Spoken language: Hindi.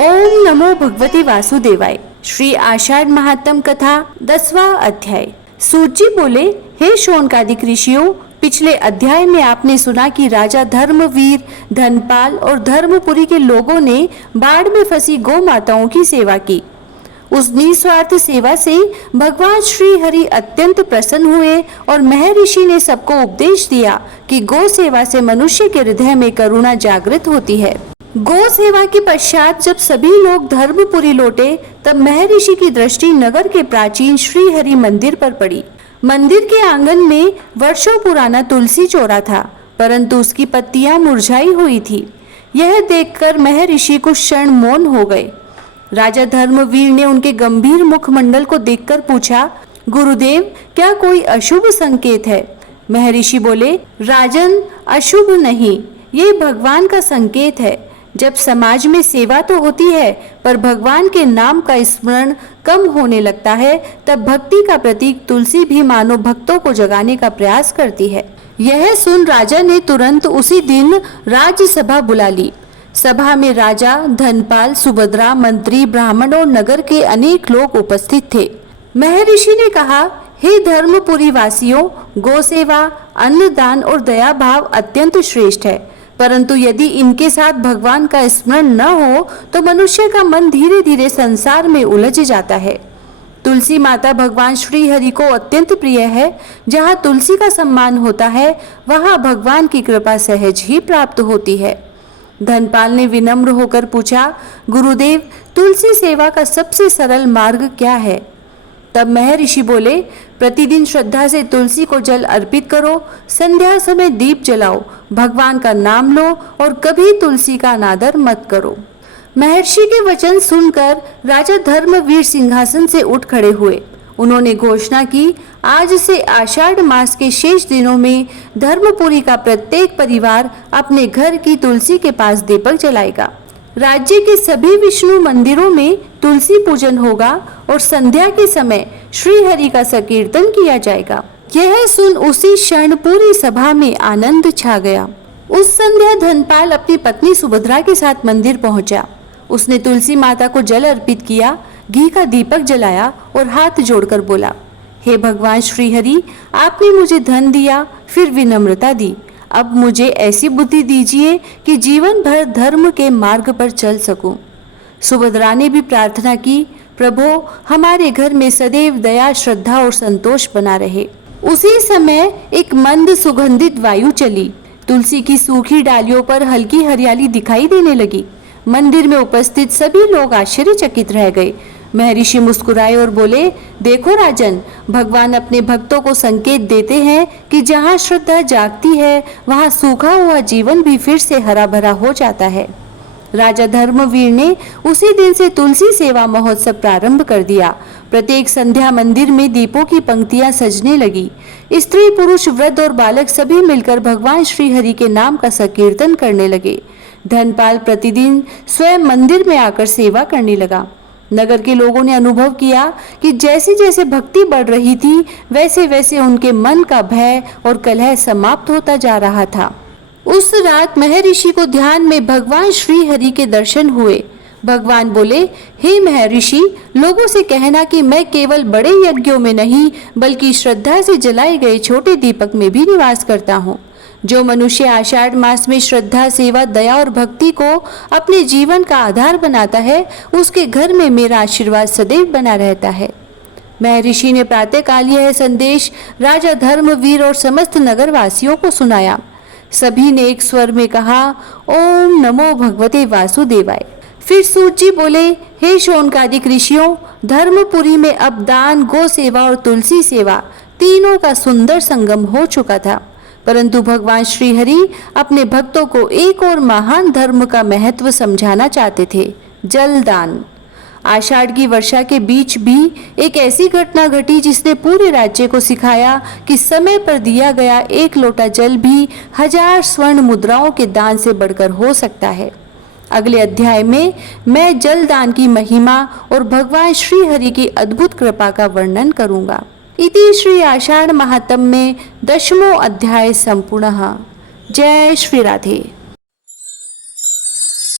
ओम नमो भगवते वासुदेवाय। श्री आषाढ़ महात्म कथा 10वां अध्याय। सूत जी बोले, हे शौनकादिक ऋषियों, पिछले अध्याय में आपने सुना कि राजा धर्मवीर, धनपाल और धर्मपुरी के लोगों ने बाढ़ में फंसी गौ माताओं की सेवा की। उस निस्वार्थ सेवा से भगवान श्री हरि अत्यंत प्रसन्न हुए और महर्षि ने सबको उपदेश दिया कि गौ सेवा से मनुष्य के हृदय में करुणा जागृत होती है। गौ सेवा के पश्चात जब सभी लोग धर्मपुरी लौटे तब महर्षि की दृष्टि नगर के प्राचीन श्री हरि मंदिर पर पड़ी। मंदिर के आंगन में वर्षों पुराना तुलसी चौरा था, परंतु उसकी पत्तियां मुरझाई हुई थी। यह देखकर महर्षि कुछ क्षण मौन हो गए। राजा धर्मवीर ने उनके गंभीर मुखमंडल को देखकर पूछा, गुरुदेव, क्या कोई अशुभ संकेत है? महर्षि बोले, राजन, अशुभ नहीं, ये भगवान का संकेत है। जब समाज में सेवा तो होती है, पर भगवान के नाम का स्मरण कम होने लगता है, तब भक्ति का प्रतीक तुलसी भी मानो भक्तों को जगाने का प्रयास करती है। यह सुन राजा ने तुरंत उसी दिन राज्यसभा बुला ली। सभा में राजा, धनपाल, सुभद्रा, मंत्री, ब्राह्मण और नगर के अनेक लोग उपस्थित थे। महर्षि ने कहा, हे धर्मपुरी वासियों, गौ सेवा, अन्नदान और दया भाव अत्यंत श्रेष्ठ है, परंतु यदि इनके साथ भगवान का स्मरण न हो तो मनुष्य का मन धीरे धीरे संसार में उलझ जाता है। तुलसी माता भगवान श्री हरि को अत्यंत प्रिय है। जहाँ तुलसी का सम्मान होता है, वहाँ भगवान की कृपा सहज ही प्राप्त होती है। धनपाल ने विनम्र होकर पूछा, गुरुदेव, तुलसी सेवा का सबसे सरल मार्ग क्या है? तब महर्षि बोले, प्रतिदिन श्रद्धा से तुलसी को जल अर्पित करो, संध्या समय दीप जलाओ, भगवान का नाम लो और कभी तुलसी का अनादर मत करो। महर्षि के वचन सुनकर राजा धर्मवीर सिंहासन से उठ खड़े हुए। उन्होंने घोषणा की, आज से आषाढ़ मास के शेष दिनों में धर्मपुरी का प्रत्येक परिवार अपने घर की तुलसी के पास दीपक जलाएगा। राज्य के सभी विष्णु मंदिरों में तुलसी पूजन होगा और संध्या के समय श्री हरि का संकीर्तन किया जाएगा। यह सुन उसी क्षण पूरी सभा में आनंद छा गया। उस संध्या धनपाल अपनी पत्नी सुभद्रा के साथ मंदिर पहुंचा। उसने तुलसी माता को जल अर्पित किया, घी का दीपक जलाया और हाथ जोड़कर बोला, हे भगवान श्री हरि, आपने मुझे धन दिया, फिर विनम्रता दी। अब मुझे ऐसी बुद्धि दीजिए कि जीवन भर धर्म के मार्ग पर चल सकूं। सुभद्रा ने भी प्रार्थना की, प्रभु, हमारे घर में सदैव दया, श्रद्धा और संतोष बना रहे। उसी समय एक मंद सुगंधित वायु चली। तुलसी की सूखी डालियों पर हल्की हरियाली दिखाई देने लगी। मंदिर में उपस्थित सभी लोग आश्चर्यचकित रह गए। महर्षि मुस्कुराए और बोले, देखो राजन, भगवान अपने भक्तों को संकेत देते हैं कि जहाँ श्रद्धा जागती है, वहाँ सूखा हुआ जीवन भी फिर से हरा भरा हो जाता है। राजा धर्मवीर ने उसी दिन से तुलसी सेवा महोत्सव प्रारंभ कर दिया। प्रत्येक संध्या मंदिर में दीपों की पंक्तियां सजने लगी। स्त्री, पुरुष, वृद्ध और बालक सभी मिलकर भगवान श्री हरि के नाम का संकीर्तन करने लगे। धनपाल प्रतिदिन स्वयं मंदिर में आकर सेवा करने लगा। नगर के लोगों ने अनुभव किया कि जैसे जैसे भक्ति बढ़ रही थी, वैसे वैसे उनके मन का भय और कलह समाप्त होता जा रहा था। उस रात महर्षि को ध्यान में भगवान श्री हरि के दर्शन हुए। भगवान बोले, हे महर्षि, लोगों से कहना कि मैं केवल बड़े यज्ञों में नहीं, बल्कि श्रद्धा से जलाए गए छोटे दीपक में भी निवास करता हूँ। जो मनुष्य आषाढ़ मास में श्रद्धा, सेवा, दया और भक्ति को अपने जीवन का आधार बनाता है, उसके घर में मेरा आशीर्वाद सदैव बना रहता है। महर्षि ने प्रातःकाल यह संदेश राजा धर्मवीर और समस्त नगरवासियों को सुनाया। सभी ने एक स्वर में कहा, ओम नमो भगवते वासुदेवाय। फिर सूत जी बोले, हे शौनकादिक ऋषियों, धर्मपुरी में अब दान, गौ सेवा और तुलसी सेवा तीनों का सुंदर संगम हो चुका था, परंतु भगवान श्री हरि अपने भक्तों को एक और महान धर्म का महत्व समझाना चाहते थे, जलदान। आषाढ़ की वर्षा के बीच भी एक ऐसी घटना घटी जिसने पूरे राज्य को सिखाया कि समय पर दिया गया एक लोटा जल भी 1000 स्वर्ण मुद्राओं के दान से बढ़कर हो सकता है। अगले अध्याय में मैं जलदान की महिमा और भगवान श्री हरि की अद्भुत कृपा का वर्णन करूंगा। इति श्री आषाढ़ महात्म्य में 10वां अध्याय संपूर्णः। जय श्री राधे।